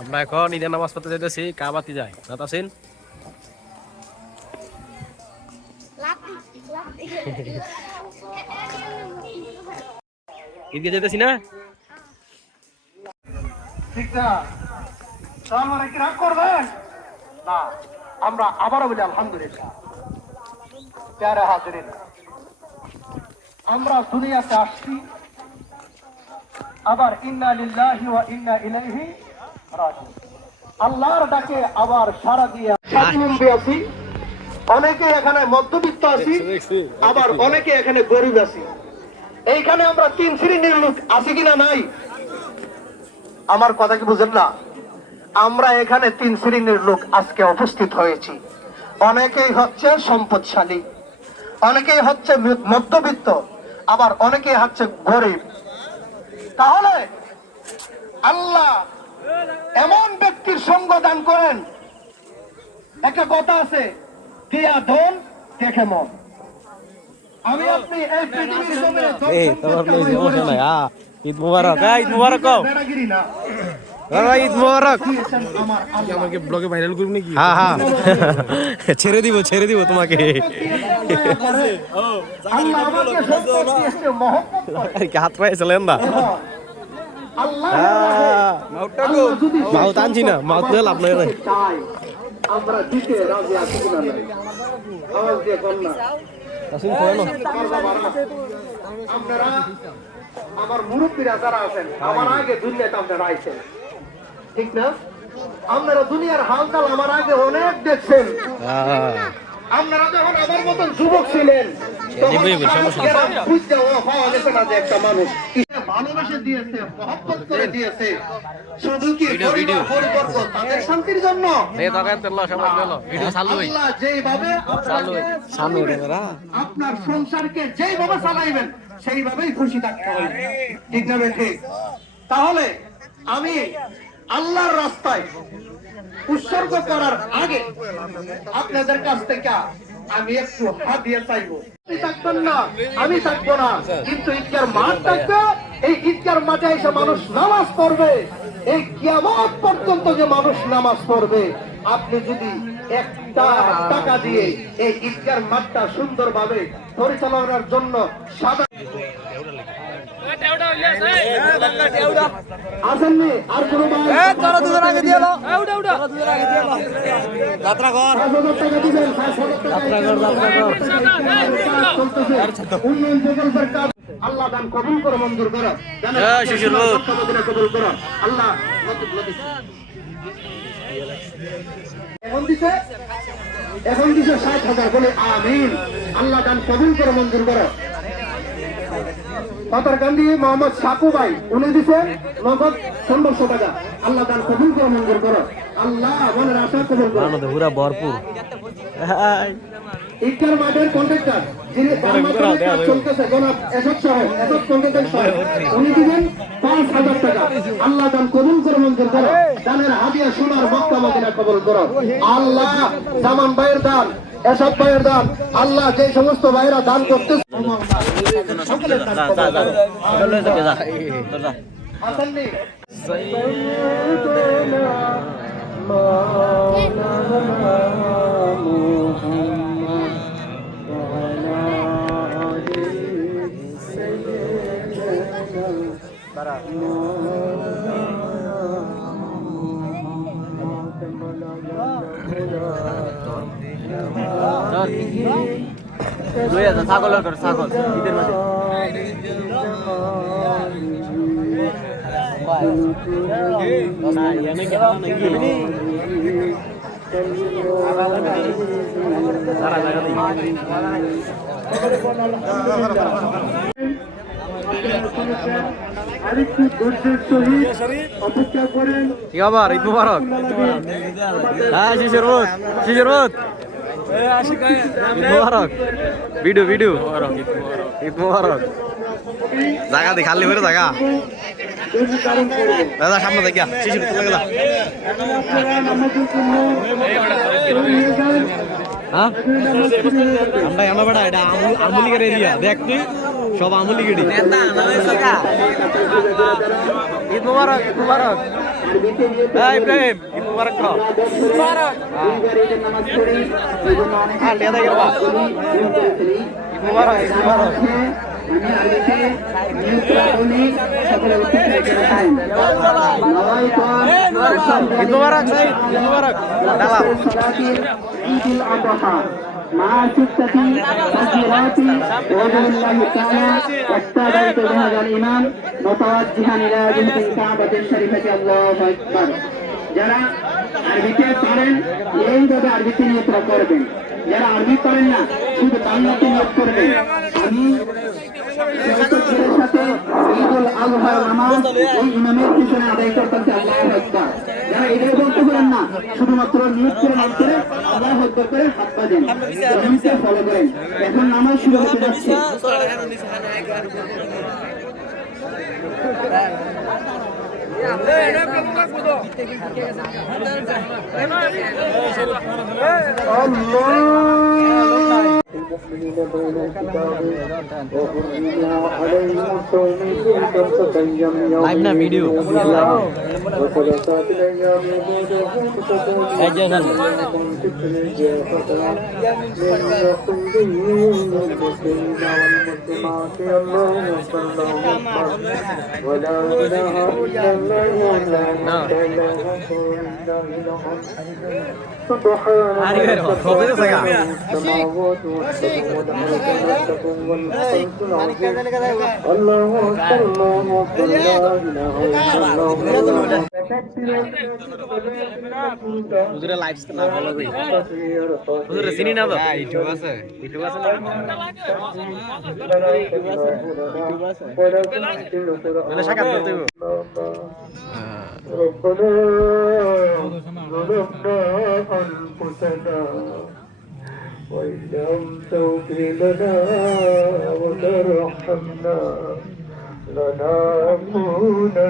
আমরা এখন ঈদের নামাজ পড়তে যাইতেছি কাবাতি যায় না তাসিন ঈদকে যেতেছি না ঠিক না আমরা কি রাগ করবেন না আমরা আবারও বলি আলহামদুলিল্লাহ প্যারা হাজিরিন আমরা দুনিয়াতে আসছি আবার ইন্না লিল্লাহি ওয়া ইন্না ইলাইহি রাজিউন আল্লাহর ডাকে আবার সাড়া দিয়ে স্বাবলম্বী আছি অনেকে এখানে মধ্যবিত্ত আছি আবার অনেকে এখানে গরিব আছি এইখানে আমরা তিন শ্রেণীর লোক আছি কিনা নাই আমার কথা কি বুঝেন না আমরা এখানে তিন শ্রেণীর লোক আজকে উপস্থিত হয়েছি অনেকেই হচ্ছে সম্পদশালী অনেকেই হচ্ছে মধ্যবিত্ত আবার অনেকেই হচ্ছে গরিব তাহলে আল্লাহ এমন ব্যক্তির সঙ্গ দান করেন একটা কথা আছে দিয়া ধন দেখে মন আমি আপনি এই পৃথিবীর জমিনে ঈদ মুবারক ঈদ মুবারক বেড়াগিরি না ঈদ মুবারক আমার আল্লাহ আমাকে ব্লগে ভাইরাল করব নাকি হ্যাঁ হ্যাঁ ছেড়ে দিব তোমাকে আল্লাহ আমাকে সম্পদ দিয়েছে মহব্বত করে কি হাত পায়ে চলেন না আল্লাহ মাও টানছি না মাও তো লাভ নাই চাই আমরা দিতে রাজি আছি কিনা নাই আওয়াজ দিয়ে বল না আসুন কোন আপনারা আমার মুরব্বীরা যারা আছেন আমার আগে দুনিয়াতে আপনারা আইছেন ঠিক না আপনারা দুনিয়ার হালচাল আমার আগে অনেক দেখছেন আপনারা যখন আমার মতন যুবক ছিলেন একটা মানুষ ভালোবেসে দিয়েছে মহব্বত করে দিয়েছে শুধু কি পরিবর্তন তাদের শান্তির জন্য আল্লাহ যেইভাবে আপনার সংসারকে যেইভাবে চালাইবেন সেইভাবেই খুশি থাকতে হবে ঠিক না ঠিক তাহলে আমি আল্লাহর রাস্তায় উৎসর্গ করার আগে আপনাদের কাছ থেকে আমি একটু হাদিয়া চাইবো থাকবেন না আমি থাকবো না কিন্তু ঈদগার মাঠ থাকবে এই ঈদগার মাঠে এসে মানুষ নামাজ পড়বে এই কিয়ামত পর্যন্ত যে মানুষ নামাজ পড়বে আপনি যদি একটা টাকা দিয়ে এই ঈদগার মাঠটা সুন্দরভাবে পরিচালনার জন্য সাদা আসেননি আর কোন উন্নয়ন প্রকল্পের কাজ আল্লাহ দান কবুল করে মঞ্জুর করো কবুল করো আল্লাহ এখন দিছে 60,000 বলে আমিন আল্লাহ দান কবুল করে মঞ্জুর করো পাতারকান্দি মোহাম্মদ সাকু ভাই উনি দিচ্ছেন নগদ 1500 টাকা আল্লাহ দান কবুল করে মঞ্জুর করো আল্লাহ মনের আশা কবুল করো পুরা ভরপুর ঈদগার মাঠের কন্ট্রাক্টর যিনি চলতেছে জনাব এসব সাহেব এসব কন্ট্রাক্টর সাহেব উনি দিবেন 5,000 টাকা আল্লাহ দান কবুল করে মঞ্জুর করো দানের হাদিয়া সোনার মক্কা মদিনা কবুল করো আল্লাহ জামান ভাইয়ের দান এসব ভাইয়ের দান আল্লাহ যে সমস্ত ভাইয়েরা দান করতেছে সকলের দান কবুল করো আসেননি ছাগলের করে ছাগল ঈদের মাঝে আরেকটু ধৈর্যের সহিত অপেক্ষা করেন কি আবার ঈদ মুবারক হ্যাঁ শিশির ঈদ মুবারক ভিডিও ঈদ মুবারক জায়গা দি খালি করে জায়গা দাদা সামনে দেখা শিশির চলে গেল হ্যাঁ আমরা বেড়া এটা আমুলিকের এরিয়া দেখ তুই সব আমুলিকেরই ঈদ মুবারক আরবিতে নিয়ত এই ইব্রাহিম ঈদ মুবারক কর দুইবার ঈদের নামাজ পড়ি এই জন্য অনেকে আর লিয়া দেখে বাবা ঈদ মুবারক ঈদ মুবারক আমি আরবিতে নিয়ত রাখুনি সকলে উত্তর করে টাইম ঈদ মুবারক সাইদ ঈদ মুবারক দালাল ঈদুল আযহা مع ستة تكبيرات وجه الله تعالى واستعدت بهذا الإمام متوجها إلى جهة الكعبة الشريفة الله أكبر যারা আরবিতে পারেন এইভাবে আরবিতে নিয়ত করবেন যারা আরবি পারেন না শুধু বাংলাতে নিয়ত করবেন আমি তাকবীরের সাথে ঈদুল আযহার নামাজ এই ইমামের পিছনে আদায় করতে আল্লাহু আকবার যারা এটাই বলতে পারেন না শুধুমাত্র নিয়ত করে নাম করে আল্লাহু আকবার করে হাত পা দেন ইমামকে ফলো করেন এখন নামাজ শুরু হতে যাচ্ছে المؤمنين بين الكتاب وحرمنا عليهم الصوم في 5 أيام লাইভ না ভিডিও وثلاثة أيام ولا إله إلا الله سبحان হুজুরে লাইভ না ফলো করি হুজুরে চিনি না তো ইউটিউব আছে ইউটিউব আছে না ইউটিউব আছে বলে সাক্ষাৎ করতে হবে ربنا ظلمنا أنفسنا وإن لم تغفر لنا وترحمنا لنكونن